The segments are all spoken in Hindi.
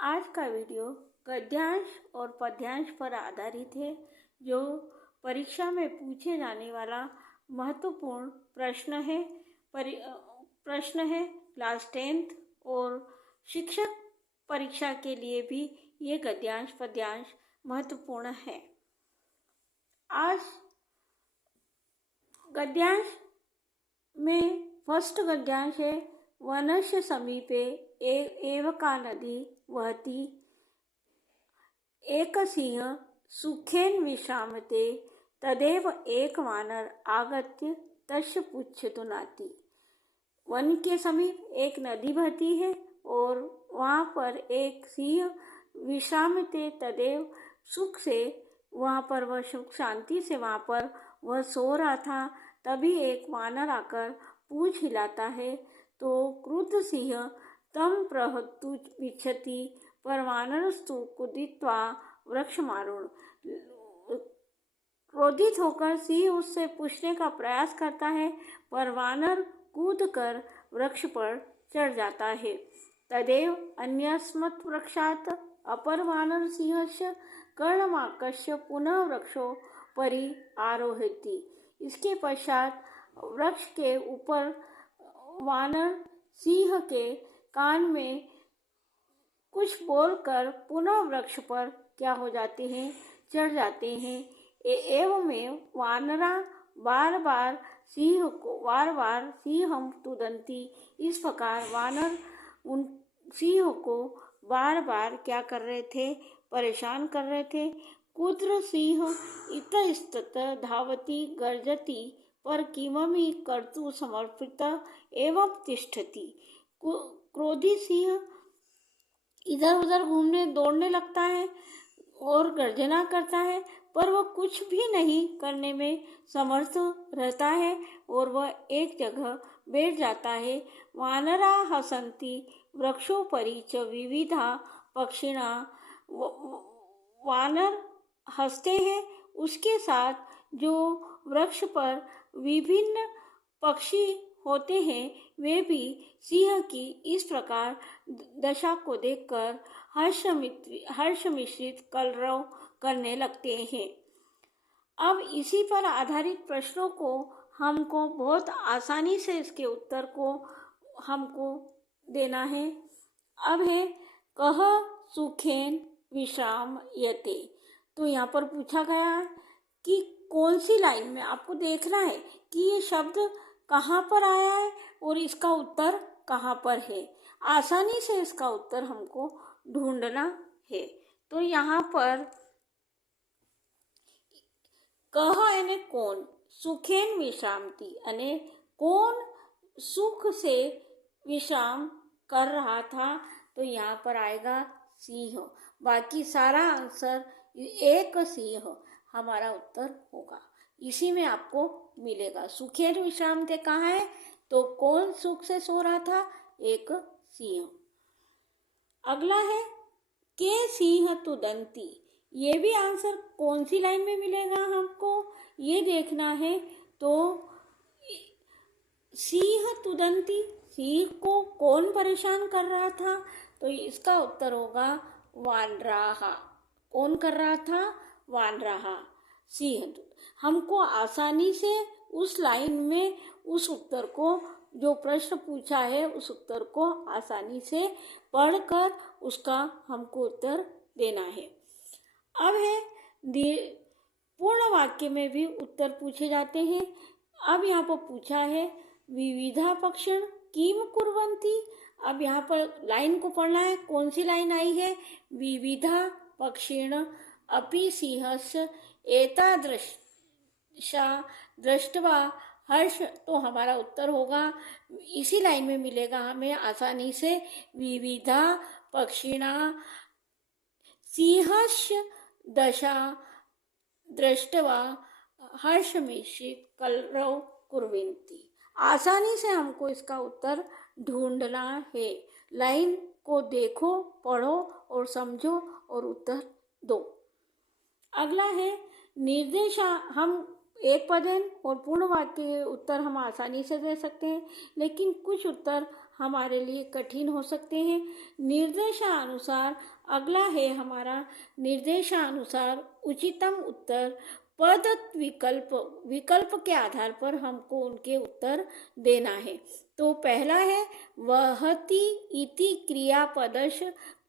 आज का वीडियो गद्यांश और पद्यांश पर आधारित है, जो परीक्षा में पूछे जाने वाला महत्वपूर्ण प्रश्न है क्लास 10th और शिक्षक परीक्षा के लिए भी ये गद्यांश पद्यांश महत्वपूर्ण है। आज गद्यांश में फर्स्ट गद्यांश है, वनस्य समीपे एवका नदी वहती, एक सिंह सुखेन विश्रामते, तदेव एक वानर आगत्य तस्य पुच्छतु नाति। वन के समीप एक नदी बहती है और वहाँ पर एक सिंह विश्रामते, तदेव सुख से वहाँ पर वह सुख शांति से वहाँ पर वह सो रहा था। तभी एक वानर आकर पूछ हिलाता है, तो क्रुद्ध सिंह तम प्रहतु विच्छति, पर वानरस्तु कुदित्वा वृक्षमारुण। क्रोधित होकर सिंह उससे पूछने का प्रयास करता है, पर वानर कूद कर वृक्ष पर चढ़ जाता है। तदेव अन्यस्मत् वृक्षात् अपर वानर सिंहस्य कर्णमाकर्ष्य पुनः वृक्षो परि आरोहति। इसके पश्चात वृक्ष के ऊपर वानर सिंह के कान में कुछ बोलकर पुनः वृक्ष पर क्या हो जाते हैं, चढ़ जाते हैं। एवं वानरा बार बार सिंहम तुदंती। इस प्रकार वानर उन सिंह को बार बार क्या कर रहे थे, परेशान कर रहे थे। कुद्र सिंह इतस्तत धावती गर्जती, पर किमपि कर्तु समर्पित एवं तिष्ठति। क्रोधी सिंह इधर उधर घूमने दौड़ने लगता है और गर्जना करता है, पर वह कुछ भी नहीं करने में समर्थ रहता है और वह एक जगह बैठ जाता है। वानरा हसन्ति वृक्षोपरि च विविधा पक्षिणा। वानर हंसते हैं, उसके साथ जो वृक्ष पर विभिन्न पक्षी होते हैं वे भी सिंह की इस प्रकार दशा को देखकर हर्ष मिश्रित कलरव करने लगते हैं। अब इसी पर आधारित प्रश्नों को हमको बहुत आसानी से इसके उत्तर को हमको देना है। अब है कह सुखेन विश्राम यते। तो यहाँ पर पूछा गया है कि कौन सी लाइन में आपको देखना है कि ये शब्द कहाँ पर आया है और इसका उत्तर कहाँ पर है। आसानी से इसका उत्तर हमको ढूंढना है। तो यहाँ पर कह यानी कौन, सुखेन विश्रामती यानी कौन सुख से विश्राम कर रहा था, तो यहाँ पर आएगा सिंह। बाकी सारा आंसर एक सिंह हमारा उत्तर होगा। इसी में आपको मिलेगा। सुखेन विश्राम थे कहाँ है, तो कौन सुख से सो रहा था, एक सिंह। अगला है के सिंह तुदंती। ये भी आंसर कौन सी लाइन में मिलेगा हमको ये देखना है। तो सिंह तुदंती, सिंह को कौन परेशान कर रहा था, तो इसका उत्तर होगा वानराहा। कौन कर रहा था, वानराहा। सिंह हमको आसानी से उस लाइन में उस उत्तर को, जो प्रश्न पूछा है उस उत्तर को आसानी से पढ़कर उसका हमको उत्तर देना है। अब है पूर्ण वाक्य में भी उत्तर पूछे जाते हैं। अब यहाँ पर पूछा है विविधा पक्षिण किम कुर्वन्ति। अब यहाँ पर लाइन को पढ़ना है, कौन सी लाइन आई है, विविधा पक्षिण अपि सिंहस्य एतादृशा दृष्ट्वा हर्ष। तो हमारा उत्तर होगा इसी लाइन में मिलेगा हमें आसानी से, विविधा पक्षिणा सिंहस्य दशा दृष्ट्वा हर्ष मिश्रित कलरव कुर्वन्ति। आसानी से हमको इसका उत्तर ढूंढना है। लाइन को देखो, पढ़ो और समझो और उत्तर दो। अगला है निर्देशा। हम एक पदन और पूर्ण वाक्य उत्तर हम आसानी से दे सकते हैं, लेकिन कुछ उत्तर हमारे लिए कठिन हो सकते हैं। निर्देशानुसार अगला है हमारा निर्देशानुसार उचितम उत्तर पद विकल्प के आधार पर हमको उनके उत्तर देना है। तो पहला है वहति इति क्रियापदश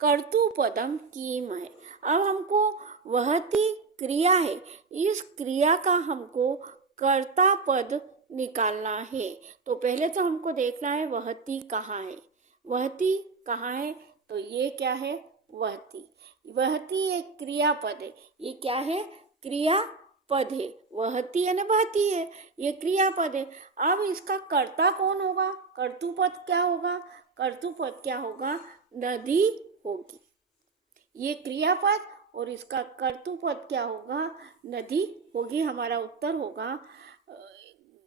कर्तुपदम किम है। अब हमको वहति क्रिया है, इस क्रिया का हमको कर्ता पद निकालना है। तो पहले तो हमको देखना है वहति कहाँ है। वहति कहाँ है? तो ये क्या है? वहति। वहति एक क्रियापद है। ये क्या है? क्रियापद है। वहति यानी बहती है, ये क्रियापद है। अब इसका कर्ता कौन होगा? कर्तुपद क्या होगा? कर्तुपद क्या होगा? नदी होगी। ये क्रियापद और इसका कर्तुपद क्या होगा? नदी होगी। हमारा उत्तर होगा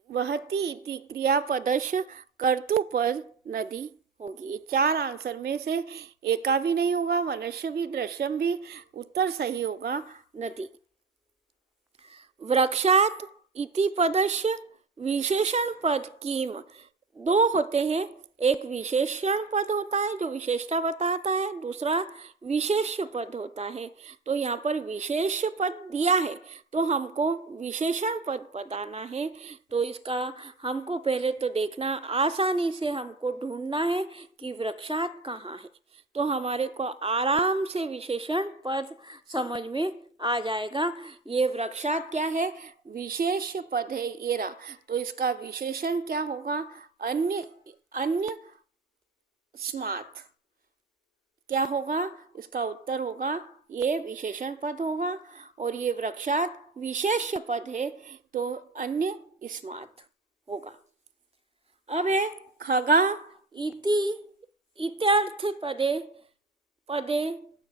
वहति इति क्रियापदश कर्तुपद नदी होगी। 4 आंसर में से एक का भी नहीं होगा, वनश्य भी दृश्यम भी। उत्तर सही होगा नदी। वृक्षात इति पदस्य विशेषण पद किम। 2 होते हैं, एक विशेषण पद होता है जो विशेषता बताता है, दूसरा विशेष पद होता है। तो यहाँ पर विशेष पद दिया है तो हमको विशेषण पद बताना है। तो इसका हमको पहले तो देखना, आसानी से हमको ढूंढना है कि वृक्षात कहाँ है। तो हमारे को आराम से विशेषण पद समझ में आ जाएगा। ये वृक्षात क्या है? विशेष पद है ये रहा। तो इसका विशेषण क्या होगा? अन्य स्मार्थ। क्या होगा? इसका उत्तर होगा ये विशेषण पद होगा। और ये वृक्षात विशेष पद है तो अन्य स्मार्थ होगा। अब है खगा इति इत्यर्थ पदे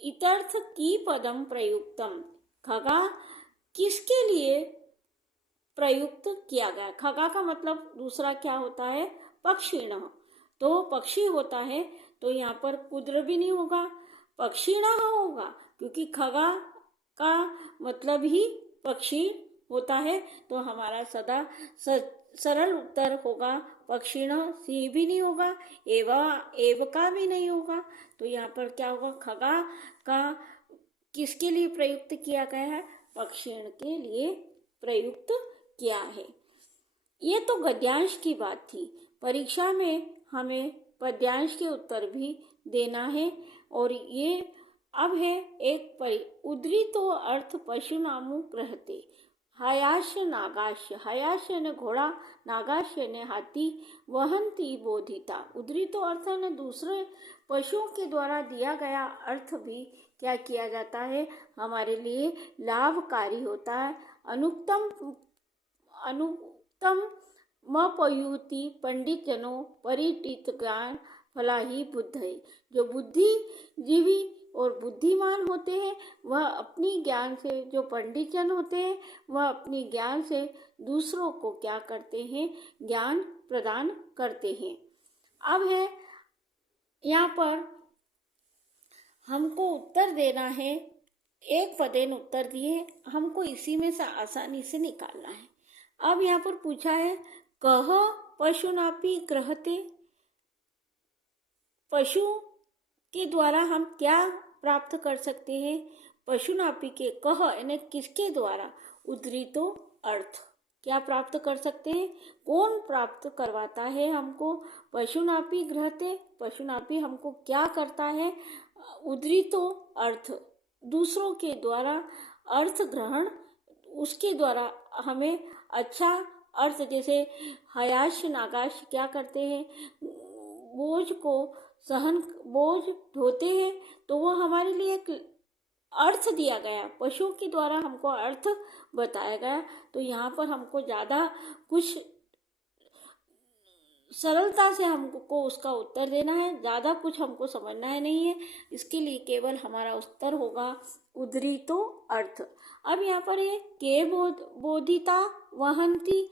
इत्यर्थ की पदम प्रयुक्तम। खगा किसके लिए प्रयुक्त किया गया? खगा का मतलब दूसरा क्या होता है? पक्षिण। तो पक्षी होता है तो यहाँ पर कुद्र भी नहीं होगा, पक्षिण होगा, क्योंकि खगा का मतलब ही पक्षी होता है। तो हमारा सदा सरल उत्तर होगा पक्षिण। सी भी नहीं होगा, एव का भी नहीं होगा। तो यहाँ पर क्या होगा? खगा का किसके लिए प्रयुक्त किया गया है? पक्षिण के लिए प्रयुक्त किया है। ये तो गद्यांश की बात थी। परीक्षा में हमें पद्यांश के उत्तर भी देना है। और ये अब है एक उद्धृतो अर्थ पशु नामु रहते। हयास्य नागास्य, हयास्य ने घोड़ा, नागास्य ने हाथी, वहंती बोधिता। उद्धृतो अर्थ ने दूसरे पशुओं के द्वारा दिया गया अर्थ भी क्या किया जाता है? हमारे लिए लाभकारी होता है। अनुक्तम मपयुति पंडित जनों परिचित ज्ञान फलाही बुद्ध है। जो बुद्धिजीवी और बुद्धिमान होते हैं वह अपनी ज्ञान से, जो पंडित जन होते हैं वह अपनी ज्ञान से दूसरों को क्या करते हैं? ज्ञान प्रदान करते हैं। अब है यहाँ पर हमको उत्तर देना है। एक पदेन उत्तर दिए, हमको इसी में से आसानी से निकालना है। अब यहाँ पर पूछा है कह पशुनापि ग्रहते। पशु के द्वारा हम क्या प्राप्त कर सकते हैं? पशुनापि के कह यानी किसके द्वारा? उद्धृतो अर्थ क्या प्राप्त कर सकते हैं? कौन प्राप्त करवाता है हमको? पशुनापि ग्रहते। पशुनापि हमको क्या करता है? उद्धृतो अर्थ, दूसरों के द्वारा अर्थ ग्रहण, उसके द्वारा हमें अच्छा अर्थ, जैसे हयाश नागाश क्या करते हैं? बोझ ढोते हैं। तो वो हमारे लिए एक अर्थ दिया गया, पशुओं के द्वारा हमको अर्थ बताया गया। तो यहाँ पर हमको ज़्यादा कुछ सरलता से हमको उसका उत्तर देना है, ज़्यादा कुछ हमको समझना है नहीं है। इसके लिए केवल हमारा उत्तर होगा उद्धृतो अर्थ। अब यहाँ पर ये के बोधिता वहंती,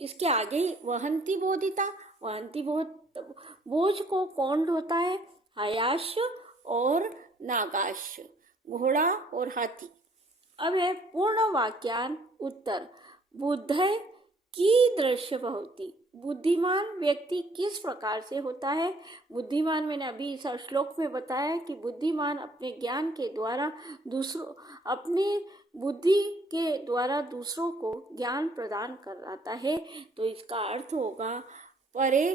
इसके आगे वहंती बोधिता, वहंती बोझ को कौन ढोता है? हयास्य और नागास्य, घोड़ा और हाथी। अब है पूर्ण वाक्यान उत्तर। बुद्धय की दृश्य बहुती। बुद्धिमान व्यक्ति किस प्रकार से होता है? बुद्धिमान मैंने अभी इस श्लोक में बताया कि बुद्धिमान अपने ज्ञान के द्वारा अपनी बुद्धि के द्वारा दूसरों को ज्ञान प्रदान कराता है। तो इसका अर्थ होगा परे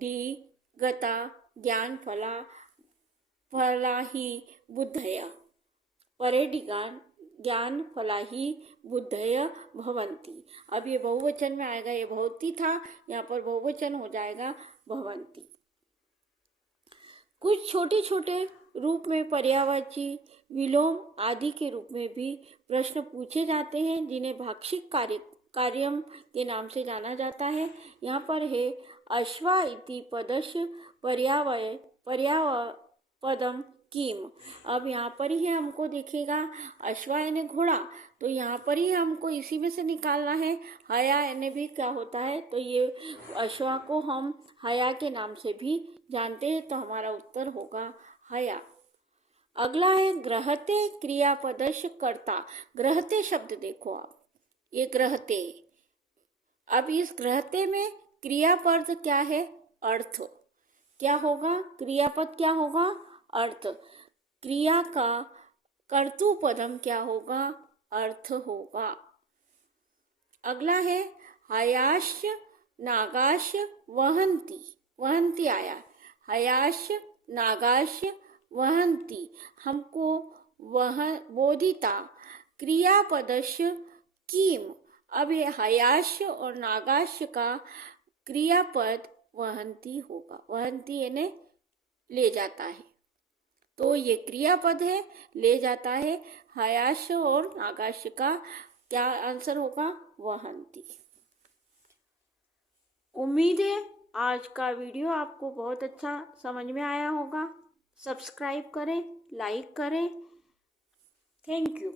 डी गता ज्ञान फला ही बुद्धया, परे डी ज्ञान फला ही बुद्धय भवंती। अब ये बहुवचन में आएगा, ये भवती था, यहाँ पर बहुवचन हो जाएगा भवंती। कुछ छोटे छोटे रूप में पर्यायवाची विलोम आदि के रूप में भी प्रश्न पूछे जाते हैं, जिन्हें भाक्षिक कार्यम के नाम से जाना जाता है। यहाँ पर है अश्वा इति पदस्य पर्यायपदम किम। अब यहाँ पर ही हमको देखेगा अश्वा यानी घोड़ा, तो यहाँ पर ही हमको इसी में से निकालना है। हया यानी भी क्या होता है, तो ये अश्वा को हम हया के नाम से भी जानते हैं, तो हमारा उत्तर होगा हया। अगला है ग्रहते क्रियापदस्य कर्ता। ग्रहते शब्द देखो आप, ये ग्रहते। अब इस ग्रहते में क्रियापद क्या है? अर्थ। क्या होगा? क्रियापद क्या होगा? अर्थ। क्रिया का कर्तृपदम क्या होगा? अर्थ होगा। अगला है हयास्य नागास्य वहंती। वहंती आया, हयास्य नागास्य वहंती, हमको वह बोधिता क्रियापदस्य किम। अब ये हयास्य और नागास्य का क्रियापद वहंती होगा। वहंती यानी ले जाता है, तो ये क्रियापद है, ले जाता है। हयास्य और नागास्य का क्या आंसर होगा? वहंती। उम्मीद है आज का वीडियो आपको बहुत अच्छा समझ में आया होगा। सब्सक्राइब करें, लाइक करें। Thank you.